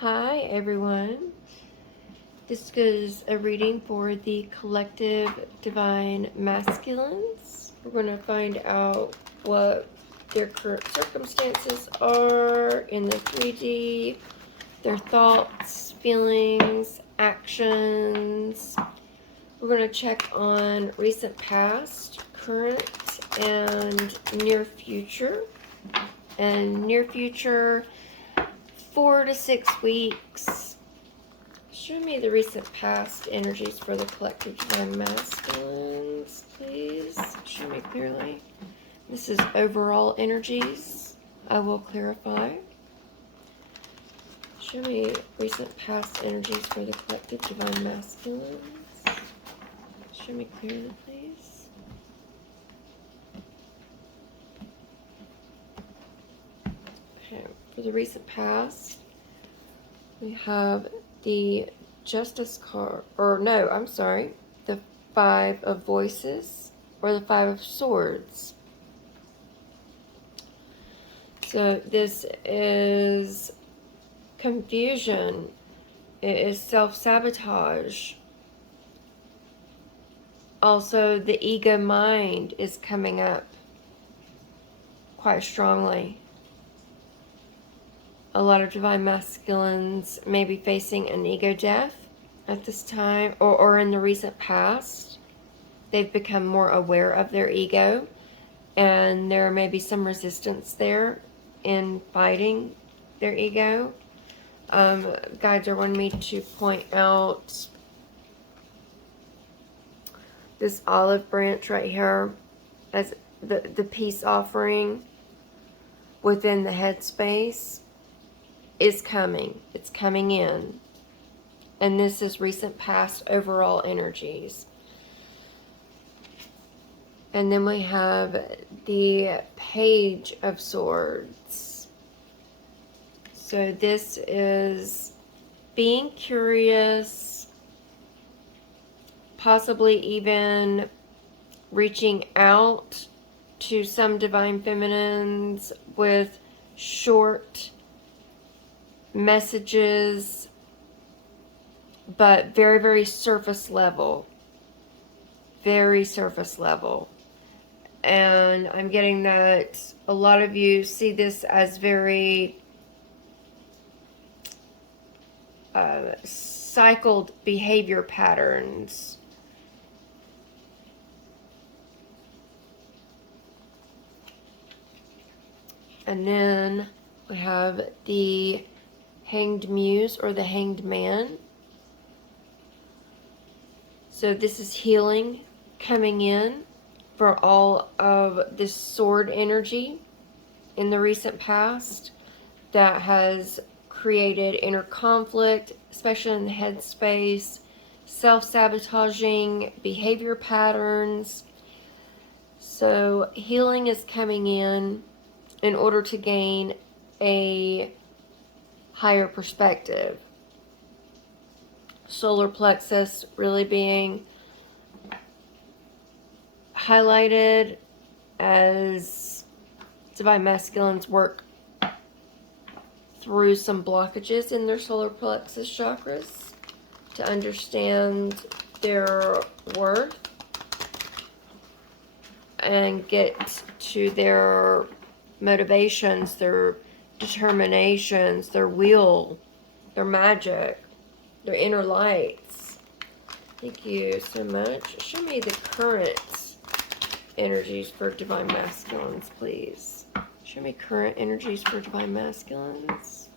Hi everyone. This is a reading for the Collective Divine Masculines. We're going to find out what their current circumstances are in the 3D, their thoughts, feelings, actions. We're going to check on recent past, current, and near future. And near future, 4 to 6 weeks. Show me the recent past energies for the Collective Divine Masculines, please. Show me clearly. This is overall energies. I will clarify. Show me recent past energies for the Collective Divine Masculines. Show me clearly, please. Okay, for the recent past, we have the Justice card, or no, I'm sorry, the Five of Voices, or the Five of Swords. So this is confusion. It is self-sabotage. Also, the ego mind is coming up quite strongly. A lot of Divine Masculines may be facing an ego death at this time, or in the recent past. They've become more aware of their ego, and there may be some resistance there in fighting their ego. Guides are wanting me to point out this olive branch right here as the peace offering within the headspace is coming. It's coming in. And this is recent past overall energies. And then we have the Page of Swords. So this is being curious, possibly even reaching out to some divine feminines with short messages, but very, very surface level. Very surface level. And I'm getting that a lot of you see this as very cycled behavior patterns. And then we have the Hanged Muse or the Hanged Man. So this is healing coming in for all of this sword energy in the recent past that has created inner conflict, especially in the headspace, self-sabotaging behavior patterns. So healing is coming in order to gain a higher perspective. Solar plexus really being highlighted as Divine Masculines work through some blockages in their solar plexus chakras to understand their worth and get to their motivations, their determinations, their will, their magic, their inner lights. Thank you so much. Show me the current energies for Divine Masculines, please. Show me current energies for Divine Masculines.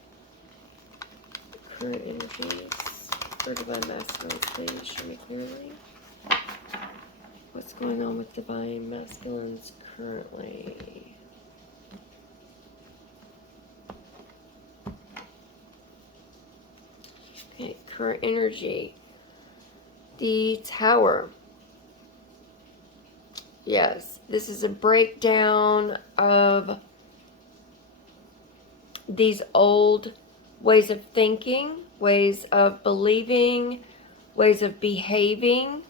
Current energies for Divine Masculines, please. Show me clearly. What's going on with Divine Masculines currently? Okay, current energy. The Tower. Yes, this is a breakdown of these old ways of thinking, ways of believing, ways of behaving.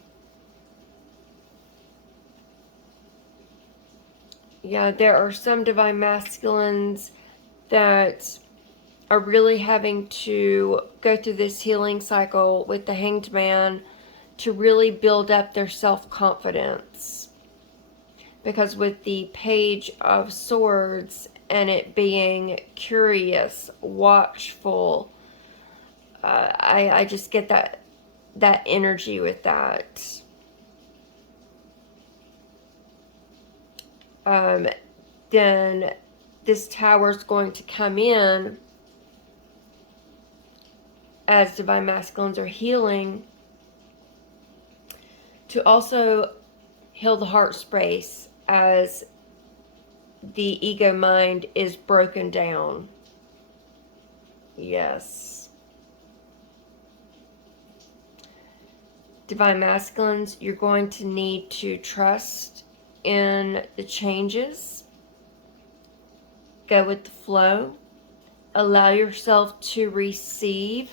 Yeah, there are some Divine Masculines that are really having to go through this healing cycle with the Hanged Man to really build up their self-confidence. Because with the Page of Swords and it being curious, watchful, I just get that energy with that. Then this Tower is going to come in as Divine Masculines are healing to also heal the heart space as the ego mind is broken down. Yes. Divine Masculines, you're going to need to trust in the changes. Go with the flow. Allow yourself to receive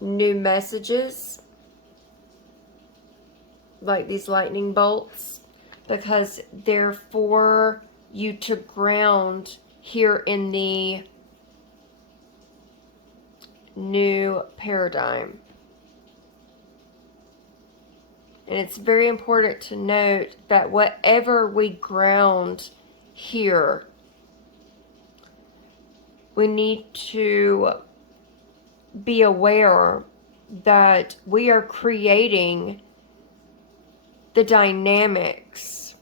new messages like these lightning bolts, because they're for you to ground here in the new paradigm. And it's very important to note that whatever we ground here, we need to be aware that we are creating the dynamics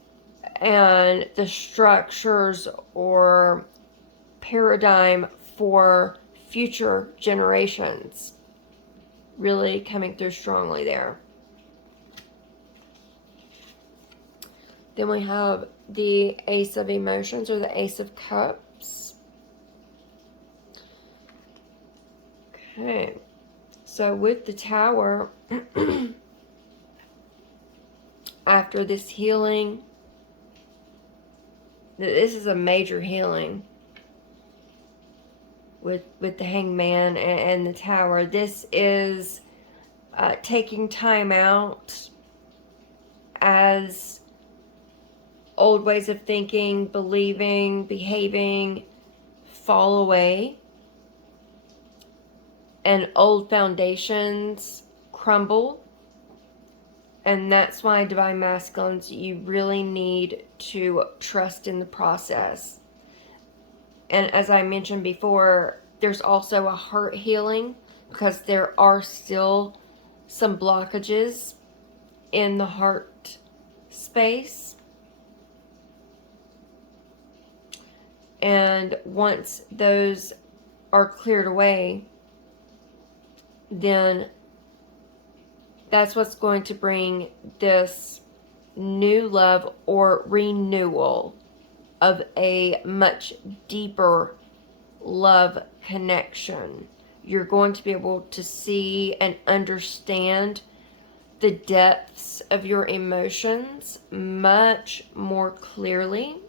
and the structures or paradigm for future generations. Really coming through strongly there. Then we have the Ace of Emotions, or the Ace of Cups. Okay, so with the Tower, after this healing, this is a major healing with the Hanged Man and the Tower. This is taking time out as old ways of thinking, believing, behaving fall away, and old foundations crumble. And that's why, Divine Masculines, you really need to trust in the process. And as I mentioned before, there's also a heart healing, because there are still some blockages in the heart space. And once those are cleared away, then that's what's going to bring this new love or renewal of a much deeper love connection. You're going to be able to see and understand the depths of your emotions much more clearly.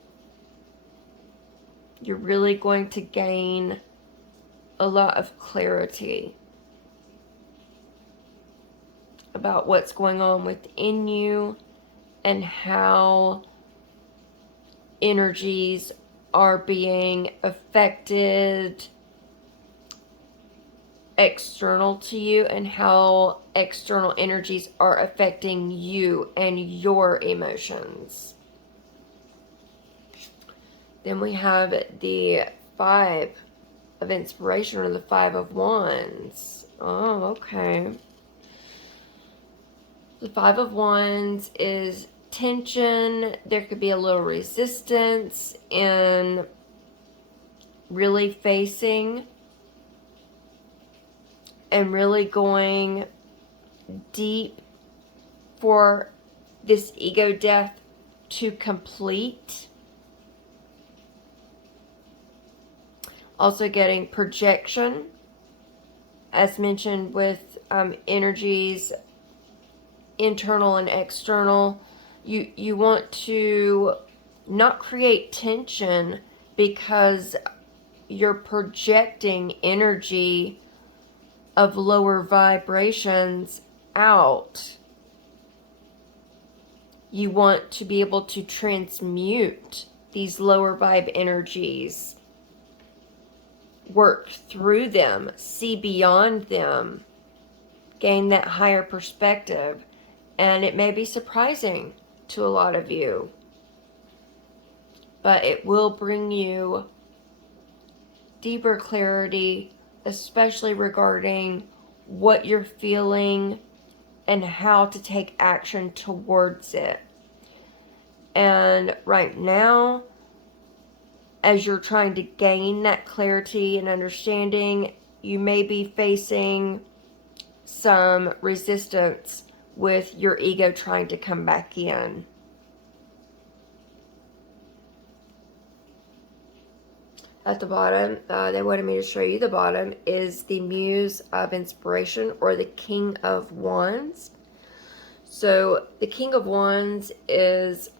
You're really going to gain a lot of clarity about what's going on within you and how energies are being affected external to you, and how external energies are affecting you and your emotions. Then we have the Five of Inspiration, or the Five of Wands. Oh, okay. The Five of Wands is tension. There could be a little resistance in really facing and really going deep for this ego death to complete. Also getting projection, as mentioned, with energies internal and external. You want to not create tension because you're projecting energy of lower vibrations out. You want to be able to transmute these lower vibe energies work through them, see beyond them, gain that higher perspective. And it may be surprising to a lot of you, but it will bring you deeper clarity, especially regarding what you're feeling and how to take action towards it. And right now, as you're trying to gain that clarity and understanding, you may be facing some resistance with your ego trying to come back in. At the bottom, they wanted me to show you the bottom, is the Muse of Inspiration, or the King of Wands. So the King of Wands is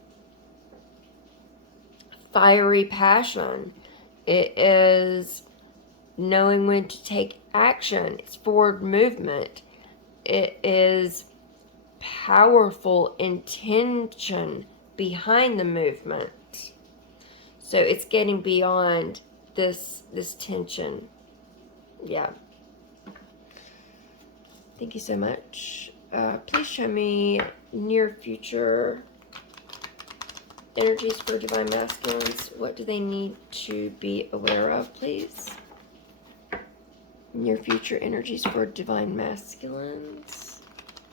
fiery passion. It is knowing when to take action. It's forward movement. It is powerful intention behind the movement. So it's getting beyond this tension. Yeah. Thank you so much. Please show me near future energies for Divine Masculines. What do they need to be aware of, please? Near future energies for Divine Masculines.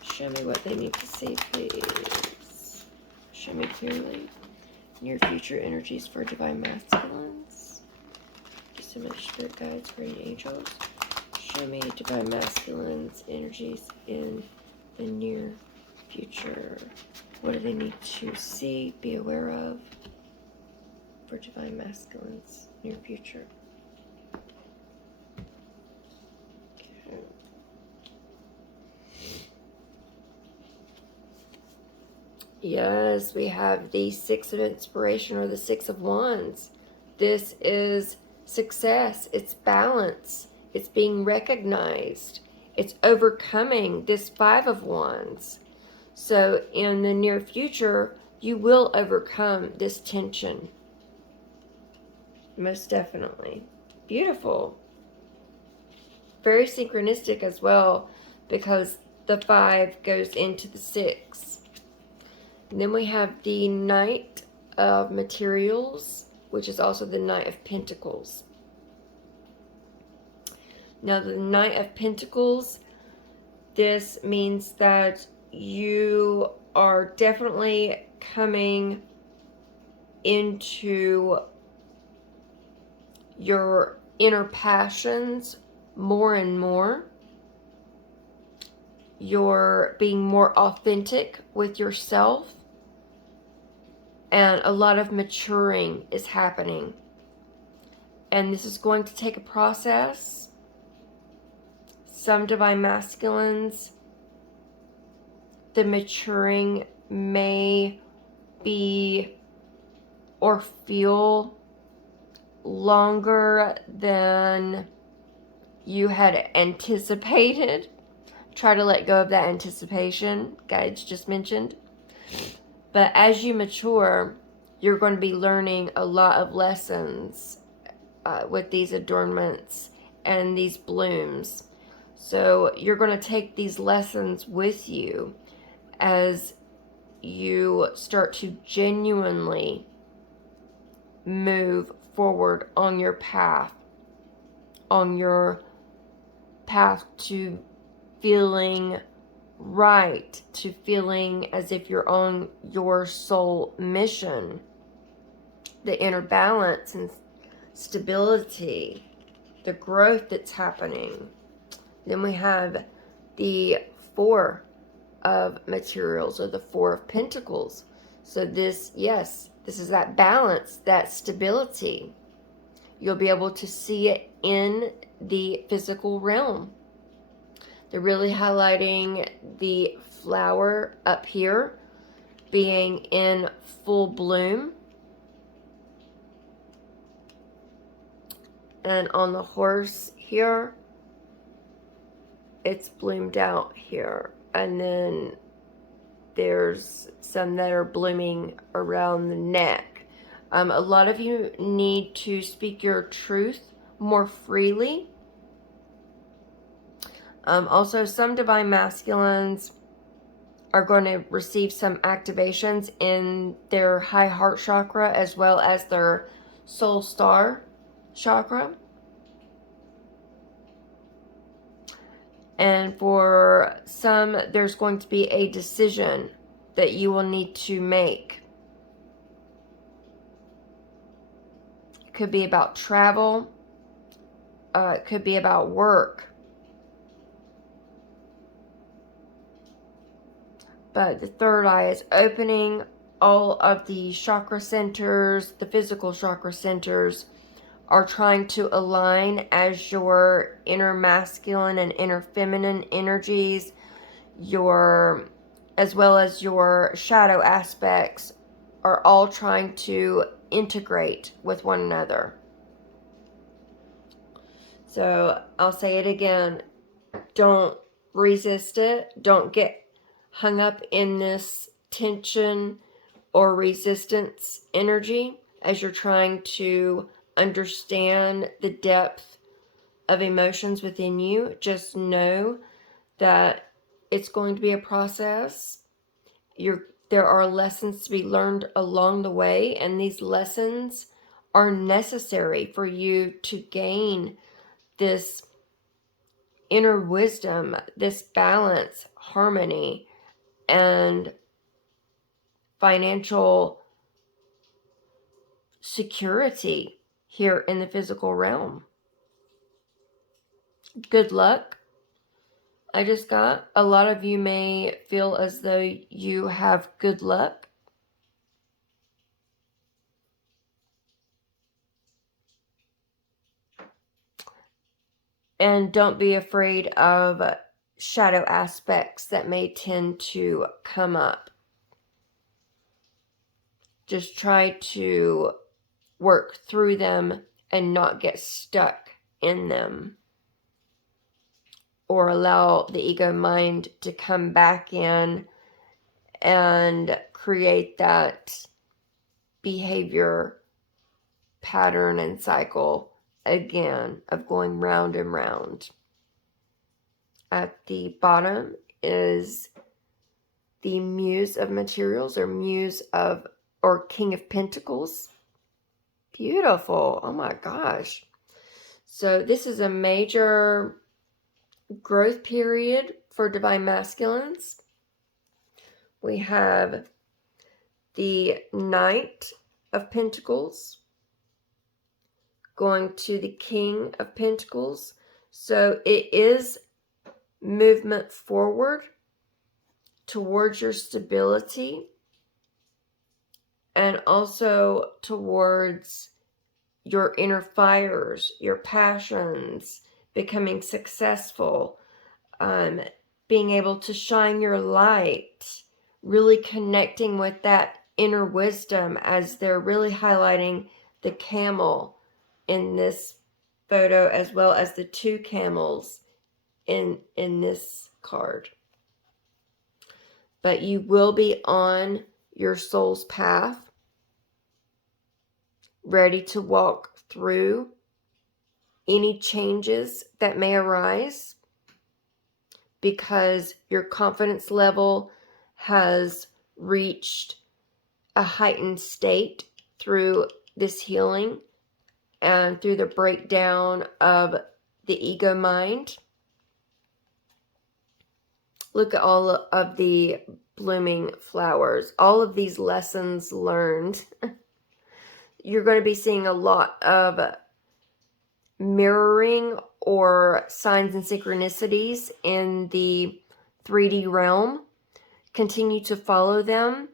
Show me what they need to see, please. Show me clearly. Near future energies for Divine Masculines. Thank you so much, Spirit Guides, Guardian Angels. Show me Divine Masculines energies in the near future. What do they need to see, be aware of for Divine Masculines near future? Okay. Yes, we have the Six of Inspiration, or the Six of Wands. This is success. It's balance. It's being recognized. It's overcoming this Five of Wands. So in the near future, you will overcome this tension. Most definitely. Beautiful. Very synchronistic as well, because the 5 goes into the 6. And then we have the Knight of Materials, which is also the Knight of Pentacles. Now, the Knight of Pentacles, this means that you are definitely coming into your inner passions more and more. You're being more authentic with yourself. And a lot of maturing is happening. And this is going to take a process. Some Divine Masculines, the maturing may be or feel longer than you had anticipated. Try to let go of that anticipation, guides just mentioned. But as you mature, you're going to be learning a lot of lessons with these adornments and these blooms. So you're going to take these lessons with you as you start to genuinely move forward on your path to feeling right, to feeling as if you're on your soul mission, the inner balance and stability, the growth that's happening. Then we have the 4 of Materials, or the 4 of Pentacles. So this, yes, this is that balance, that stability. You'll be able to see it in the physical realm. They're really highlighting the flower up here being in full bloom. And on the horse here, it's bloomed out here. And then there's some that are blooming around the neck. A lot of you need to speak your truth more freely. Also, some divine masculines are going to receive some activations in their high heart chakra as well as their soul star chakra. And for some, there's going to be a decision that you will need to make. It could be about travel. It could be about work. But the third eye is opening all of the chakra centers, the physical chakra centers are trying to align as your inner masculine and inner feminine energies, as well as your shadow aspects are all trying to integrate with one another. So I'll say it again, don't resist it. Don't get hung up in this tension or resistance energy as you're trying to understand the depth of emotions within you. Just know that it's going to be a process. There are lessons to be learned along the way, and these lessons are necessary for you to gain this inner wisdom, this balance, harmony, and financial security here in the physical realm. Good luck. I just got a lot of you may feel as though you have good luck. And don't be afraid of shadow aspects that may tend to come up. Just try to work through them and not get stuck in them, or allow the ego mind to come back in and create that behavior pattern and cycle again of going round and round. At the bottom is the Muse of Materials, or King of Pentacles. Beautiful. Oh my gosh. So this is a major growth period for divine masculines. We have the Knight of Pentacles going to the King of Pentacles. So it is movement forward towards your stability and also towards your inner fires, your passions, becoming successful, being able to shine your light, really connecting with that inner wisdom, as they're really highlighting the camel in this photo as well as the two camels in this card. But you will be on your soul's path, ready to walk through any changes that may arise, because your confidence level has reached a heightened state through this healing and through the breakdown of the ego mind. Look at all of the blooming flowers, all of these lessons learned. You're going to be seeing a lot of mirroring or signs and synchronicities in the 3D realm. Continue to follow them.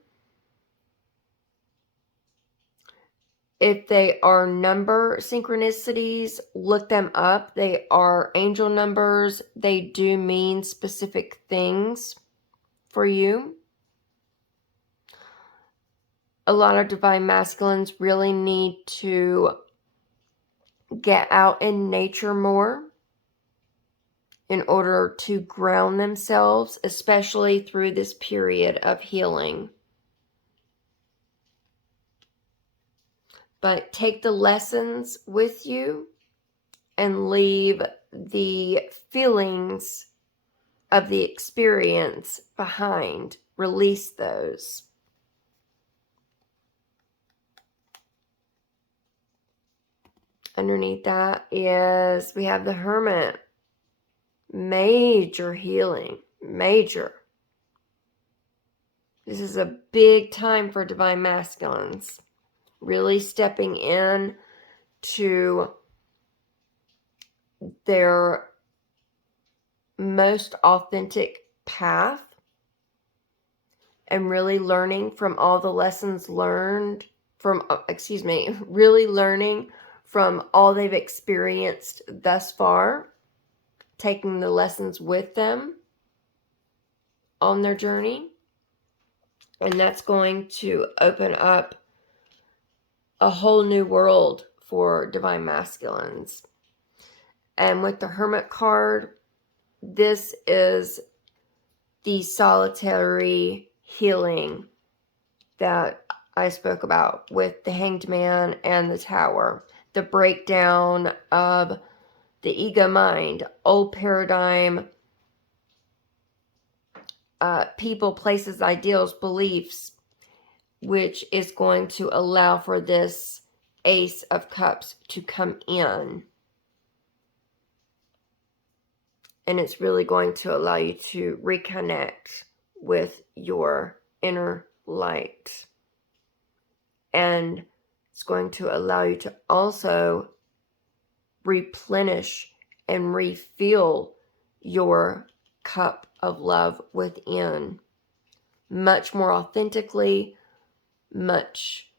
If they are number synchronicities, look them up. They are angel numbers. They do mean specific things for you. A lot of divine masculines really need to get out in nature more in order to ground themselves, especially through this period of healing. But take the lessons with you and leave the feelings of the experience behind. Release those. Underneath that is, we have the Hermit. Major healing. Major. This is a big time for Divine Masculines. Really stepping in to their most authentic path and really learning from all the lessons learned from, really learning from all they've experienced thus far, taking the lessons with them on their journey. And that's going to open up a whole new world for Divine Masculines. And with the Hermit card, this is the solitary healing that I spoke about with the Hanged Man and the Tower. The breakdown of the ego mind, old paradigm, people, places, ideals, beliefs, which is going to allow for this Ace of Cups to come in. And it's really going to allow you to reconnect with your inner light. And it's going to allow you to also replenish and refill your cup of love within much more authentically, much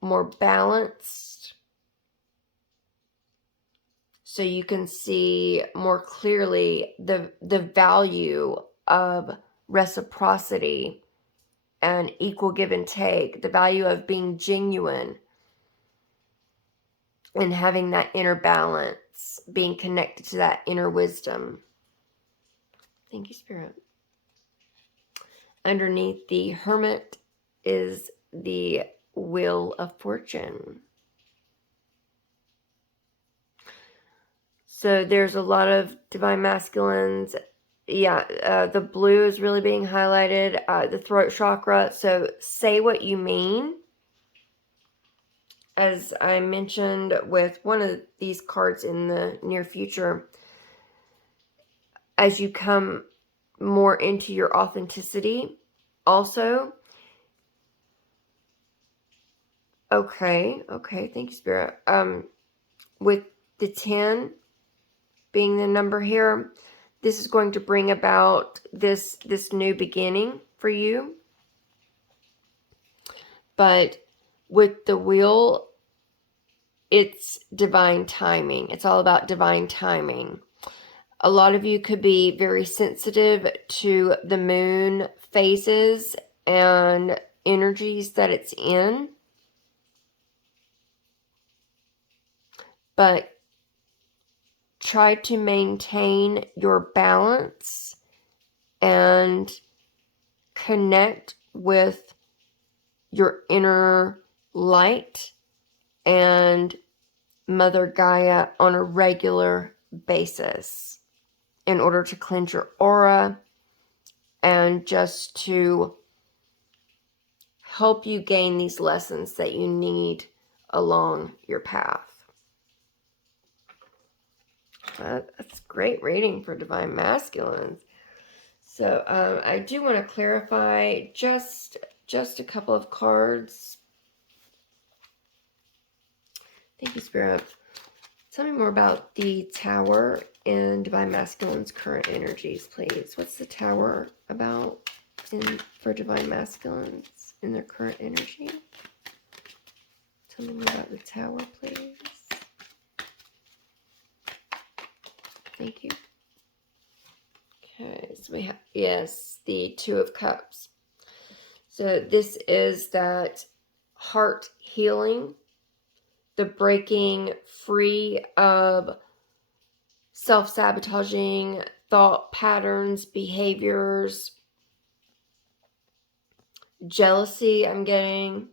more balanced, so you can see more clearly the value of reciprocity and equal give and take, the value of being genuine and having that inner balance, being connected to that inner wisdom. Thank you, Spirit. Underneath the Hermit is the Wheel of Fortune. So there's a lot of Divine Masculines. Yeah, the blue is really being highlighted. The throat chakra. So say what you mean. As I mentioned with one of these cards in the near future, as you come more into your authenticity also. Okay, thank you, Spirit. With the 10 being the number here, this is going to bring about this new beginning for you. But with the wheel, it's divine timing. It's all about divine timing. A lot of you could be very sensitive to the moon phases and energies that it's in. But try to maintain your balance and connect with your inner light and Mother Gaia on a regular basis in order to cleanse your aura and just to help you gain these lessons that you need along your path. That's great reading for Divine Masculines. So I do want to clarify just a couple of cards. Thank you, Spirit. Tell me more about the Tower in Divine Masculine's current energies, please. What's the Tower about for Divine Masculines in their current energy? Tell me more about the Tower, please. Thank you. Okay, so we have, yes, the Two of Cups. So this is that heart healing, the breaking free of self-sabotaging thought patterns, behaviors, jealousy, I'm getting,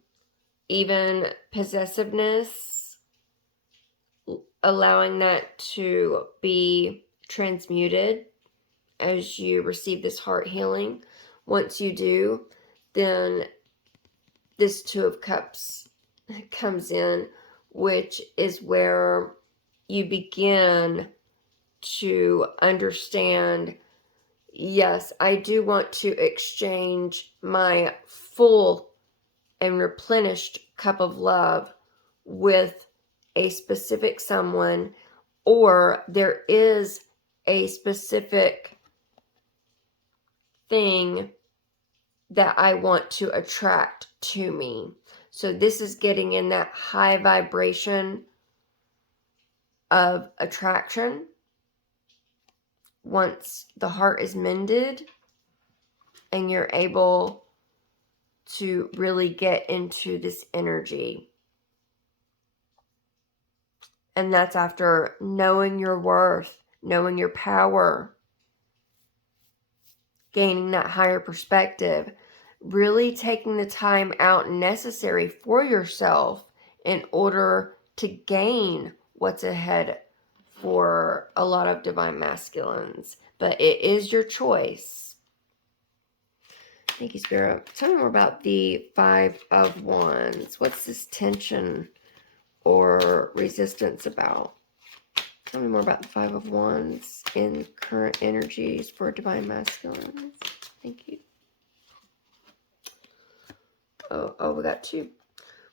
even possessiveness, allowing that to be transmuted as you receive this heart healing. Once you do, then this Two of Cups comes in, which is where you begin to understand, yes, I do want to exchange my full and replenished cup of love with a specific someone, or there is a specific thing that I want to attract to me. So this is getting in that high vibration of attraction. Once the heart is mended and you're able to really get into this energy. And that's after knowing your worth, knowing your power, gaining that higher perspective, really taking the time out necessary for yourself in order to gain what's ahead for a lot of divine masculines. But it is your choice. Thank you, Spirit. Tell me more about the Five of Wands. What's this tension or resistance about? Tell me more about the Five of Wands in current energies for divine masculines. Thank you. Oh, we got two.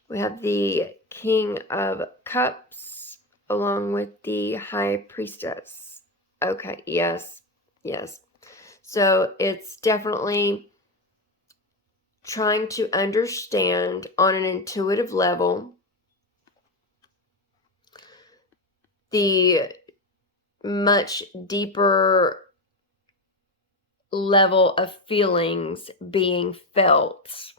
We have the King of Cups along with the High Priestess. Okay, yes. So it's definitely trying to understand on an intuitive level the much deeper level of feelings being felt.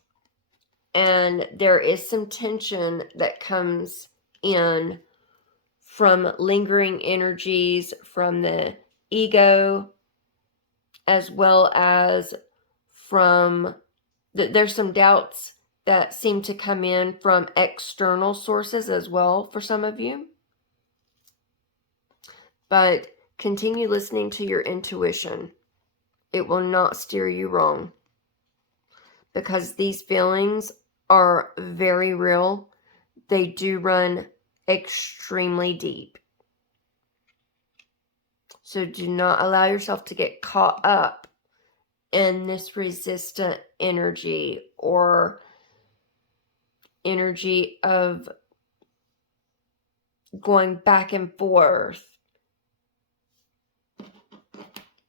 And there is some tension that comes in from lingering energies from the ego, as well as from there's some doubts that seem to come in from external sources as well for some of you. But continue listening to your intuition. It will not steer you wrong, because these feelings are very real. They do run extremely deep. So do not allow yourself to get caught up in this resistant energy or energy of going back and forth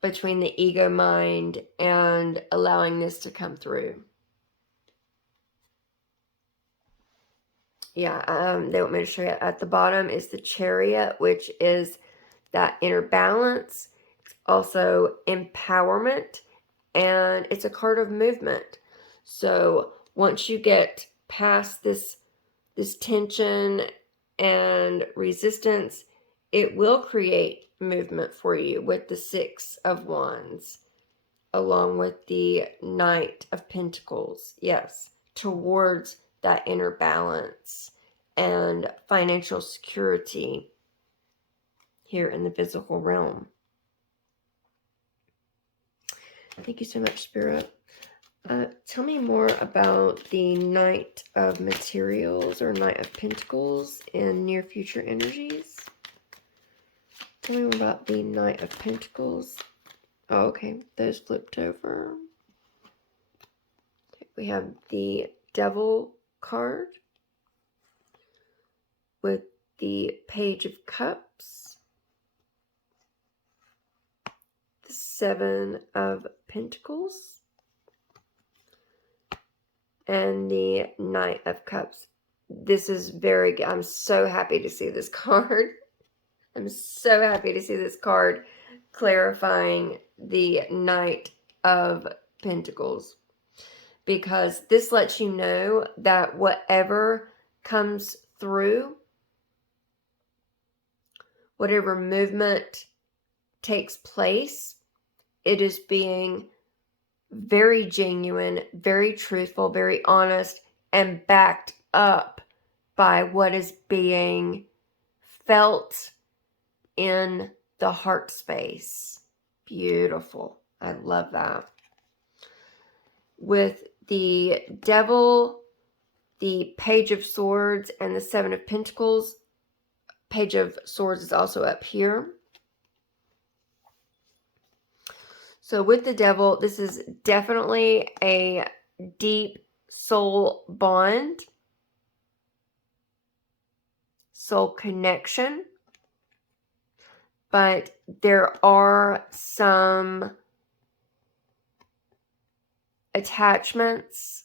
between the ego mind and allowing this to come through. Yeah, they want me to show you at the bottom is the Chariot, which is that inner balance. It's also empowerment, and it's a card of movement. So once you get past this tension and resistance, it will create movement for you with the Six of Wands, along with the Knight of Pentacles. Yes, towards that inner balance and financial security here in the physical realm. Thank you so much, Spirit. Tell me more about the Knight of Materials or Knight of Pentacles in near future energies. Tell me more about the Knight of Pentacles. Oh, okay. Those flipped over. Okay, we have the Devil card with the Page of Cups, the Seven of Pentacles, and the Knight of Cups. This is very good. I'm so happy to see this card. I'm so happy to see this card clarifying the Knight of Pentacles, because this lets you know that whatever comes through, whatever movement takes place, it is being very genuine, very truthful, very honest, and backed up by what is being felt in the heart space. Beautiful. I love that. With the Devil, the Page of Swords, and the Seven of Pentacles. Page of Swords is also up here. So with the Devil, this is definitely a deep soul bond, soul connection. But there are some attachments,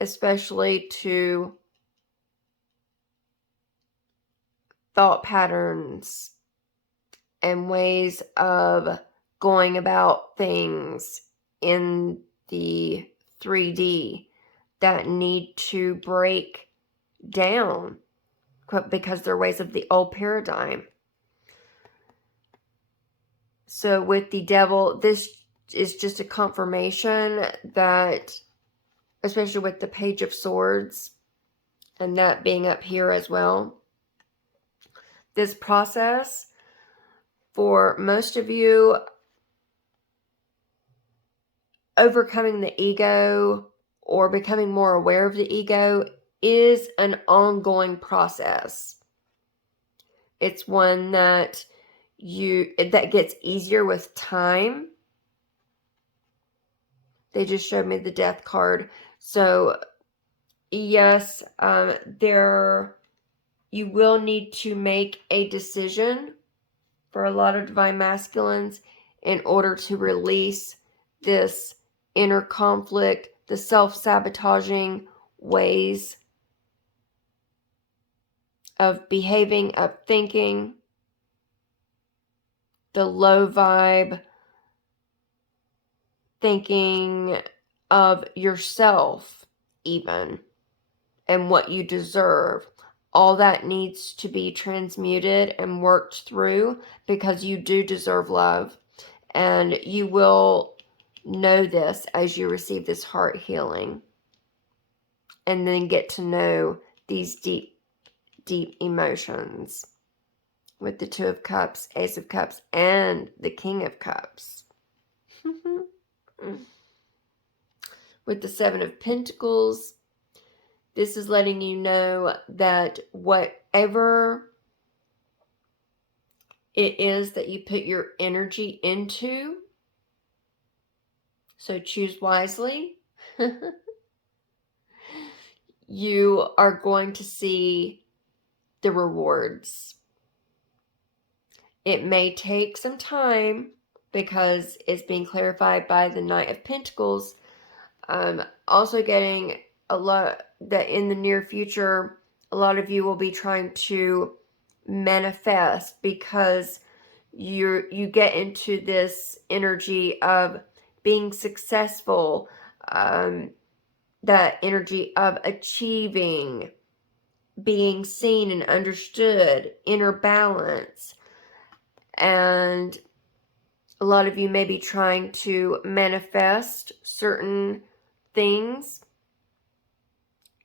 especially to thought patterns and ways of going about things in the 3D that need to break down because they're ways of the old paradigm. So with the Devil, this is just a confirmation that, especially with the Page of Swords and that being up here as well, this process for most of you, overcoming the ego or becoming more aware of the ego is an ongoing process. It's one that gets easier with time. They just showed me the Death card. So yes, you will need to make a decision for a lot of Divine Masculines in order to release this inner conflict, the self-sabotaging ways of behaving, of thinking, the low vibe thinking of yourself even, and what you deserve. All that needs to be transmuted and worked through, because you do deserve love. And you will know this as you receive this heart healing. And then get to know these deep, deep emotions. With the Two of Cups, Ace of Cups, and the King of Cups. With the Seven of Pentacles, this is letting you know that whatever it is that you put your energy into, so choose wisely, you are going to see the rewards. It may take some time because it's being clarified by the Knight of Pentacles. Also getting a lot that in the near future, a lot of you will be trying to manifest, because you get into this energy of being successful, that energy of achieving, being seen and understood, inner balance. And a lot of you may be trying to manifest certain things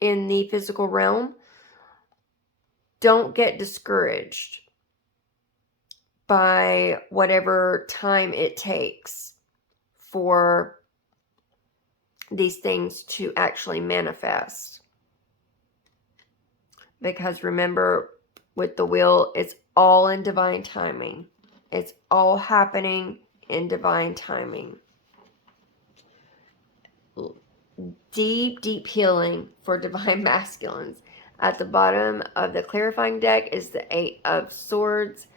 in the physical realm. Don't get discouraged by whatever time it takes for these things to actually manifest. Because remember, with the wheel, it's all in divine timing. It's all happening in divine timing. Deep, deep healing for Divine Masculines. At the bottom of the clarifying deck is the Eight of Swords.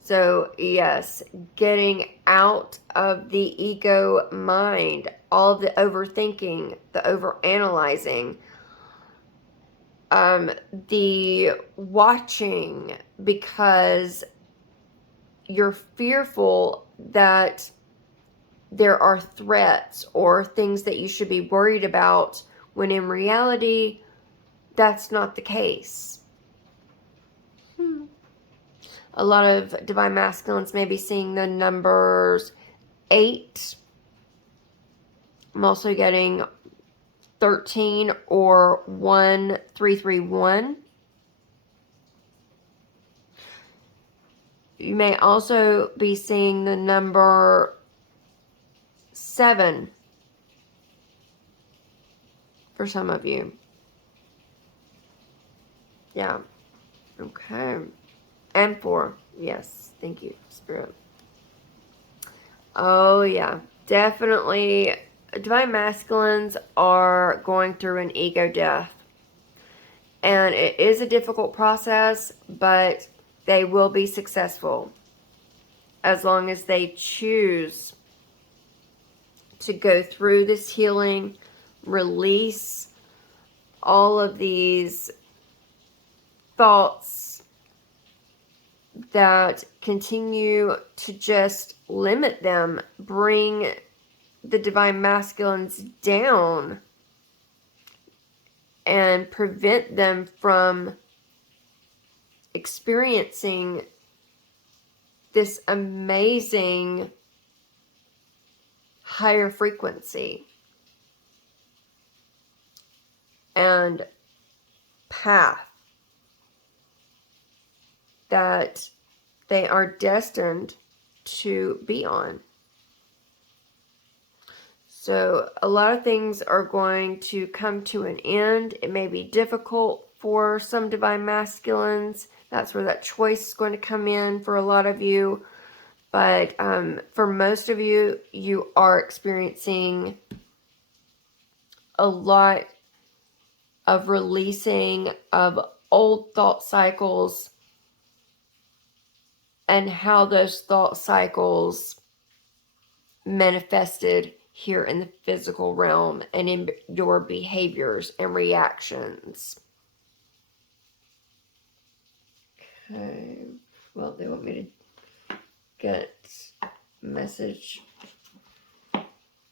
So, yes, getting out of the ego mind, all the overthinking, the overanalyzing, the watching, because you're fearful that there are threats or things that you should be worried about, when in reality, that's not the case. A lot of Divine Masculines may be seeing the numbers 8. I'm also getting 13 or 1331. You may also be seeing the number 7 for some of you. Yeah. Okay. And 4. Yes. Thank you, Spirit. Oh, yeah. Definitely. Divine Masculines are going through an ego death. And it is a difficult process, but they will be successful as long as they choose to go through this healing, release all of these thoughts that continue to just limit them, bring the Divine Masculines down, and prevent them from experiencing this amazing higher frequency and path that they are destined to be on. So a lot of things are going to come to an end. It may be difficult for some Divine Masculines. That's where that choice is going to come in for a lot of you. But for most of you, you are experiencing a lot of releasing of old thought cycles and how those thought cycles manifested here in the physical realm and in your behaviors and reactions. Okay. Well, they want me to get a message.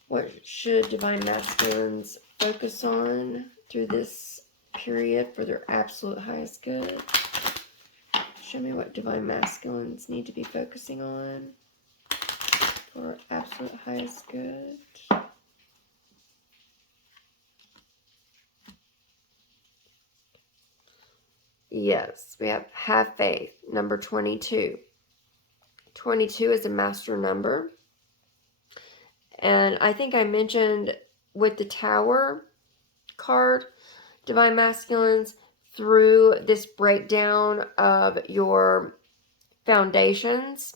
What should Divine Masculines focus on through this period for their absolute highest good? Show me what Divine Masculines need to be focusing on for absolute highest good. Yes, we have faith, number 22. 22 is a master number. And I think I mentioned with the Tower card, Divine Masculines, through this breakdown of your foundations,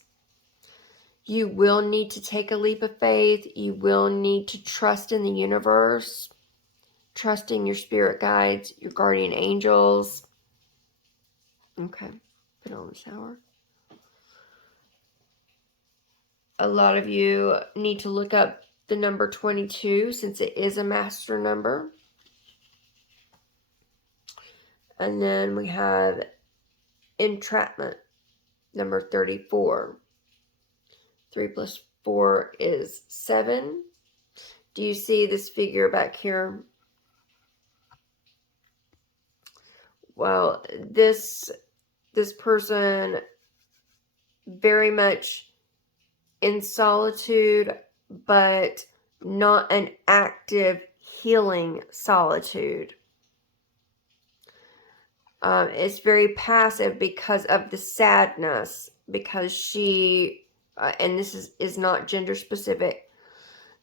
you will need to take a leap of faith. You will need to trust in the universe, trusting your spirit guides, your guardian angels. Okay, put on the shower. A lot of you need to look up the number 22 since it is a master number. And then we have entrapment, number 34. 3 plus 4 is 7. Do you see this figure back here? Well, this person very much in solitude, but not an active healing solitude. It's very passive because of the sadness, because she, and this is not gender specific,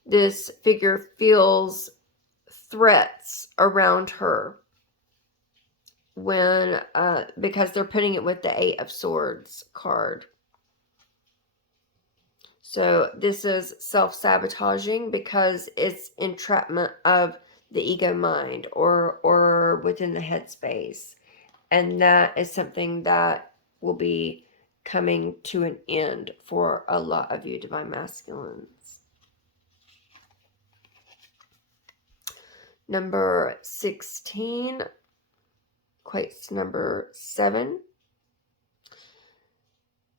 this figure feels threats around her when, because they're putting it with the 8 of Swords card. So this is self-sabotaging because it's entrapment of the ego mind or within the headspace. And that is something that will be coming to an end for a lot of you Divine Masculines. Number 16 equates to number 7.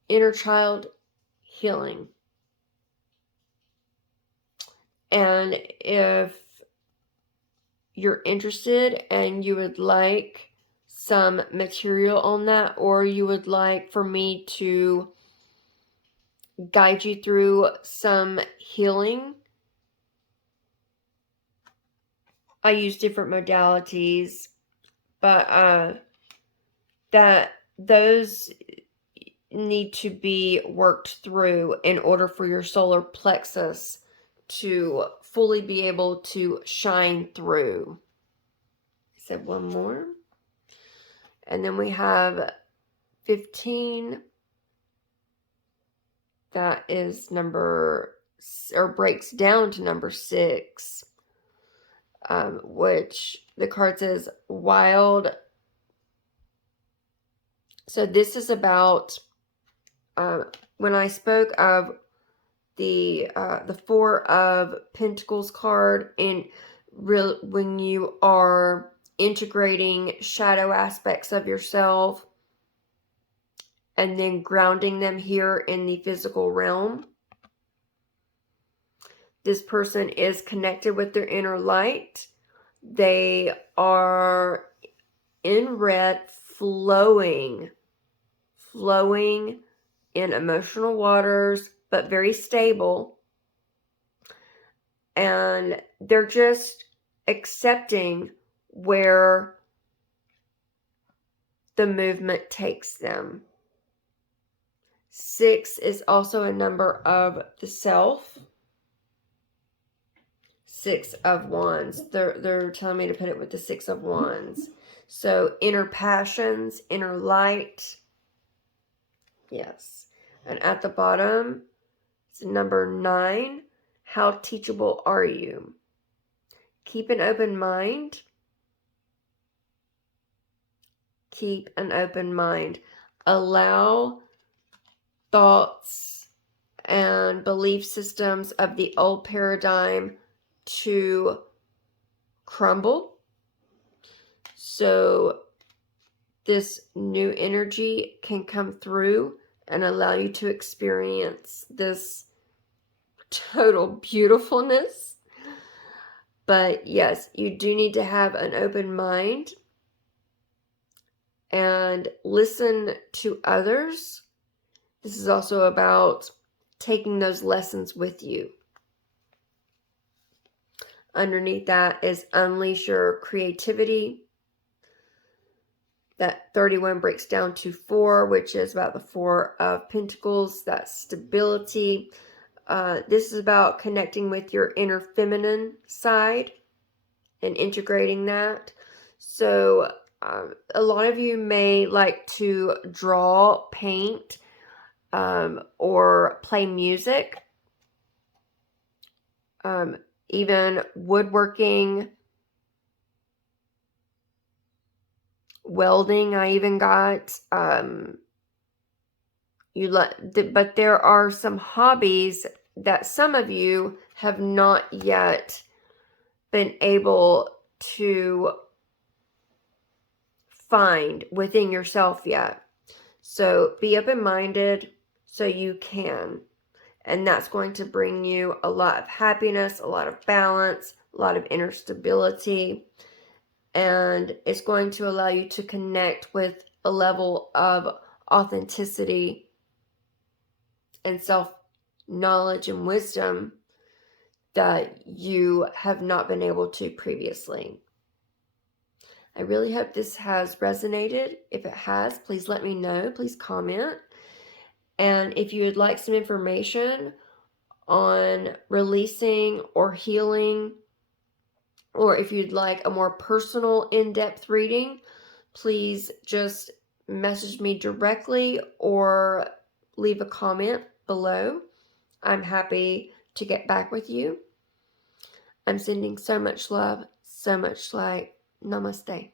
Inner child healing. And if you're interested and you would like some material on that, or you would like for me to guide you through some healing, I use different modalities, but those need to be worked through in order for your solar plexus to fully be able to shine through. I said one more. And then we have 15. That is number, or breaks down to number 6, which the card says wild. So this is about, when I spoke of the 4 of Pentacles card, and when you are integrating shadow aspects of yourself and then grounding them here in the physical realm. This person is connected with their inner light. They are in red, flowing in emotional waters, but very stable. And they're just accepting where the movement takes them. 6 is also a number of the self. 6 of Wands. They're telling me to put it with the 6 of Wands. So inner passions, inner light. Yes. And at the bottom, it's number 9. How teachable are you? Keep an open mind. Keep an open mind. Allow thoughts and belief systems of the old paradigm to crumble. So this new energy can come through and allow you to experience this total beautifulness. But yes, you do need to have an open mind and listen to others. This is also about taking those lessons with you. Underneath that is unleash your creativity. That 31 breaks down to 4, which is about the 4 of Pentacles. That's stability. This is about connecting with your inner feminine side and integrating that. So a lot of you may like to draw, paint, or play music. Even woodworking, welding, I even got. But there are some hobbies that some of you have not yet been able to find within yourself yet. So be open-minded so you can. And that's going to bring you a lot of happiness, a lot of balance, a lot of inner stability. And it's going to allow you to connect with a level of authenticity and self-knowledge and wisdom that you have not been able to previously. I really hope this has resonated. If it has, please let me know. Please comment. And if you would like some information on releasing or healing, or if you'd like a more personal, in-depth reading, please just message me directly or leave a comment below. I'm happy to get back with you. I'm sending so much love, so much light. Namaste.